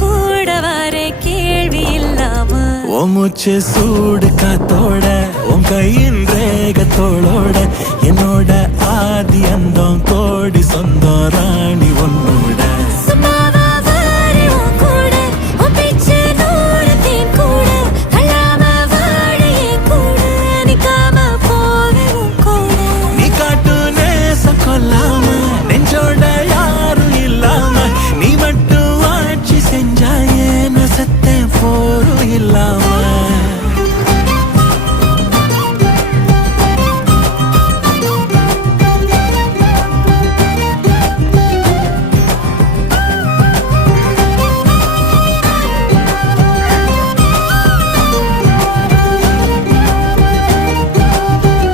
கூட வர கேள்வி இல்லாம மூச்சு சூடு காத்தோட உன் கையின் ரேகத்தோளோட என்னோட ஆதி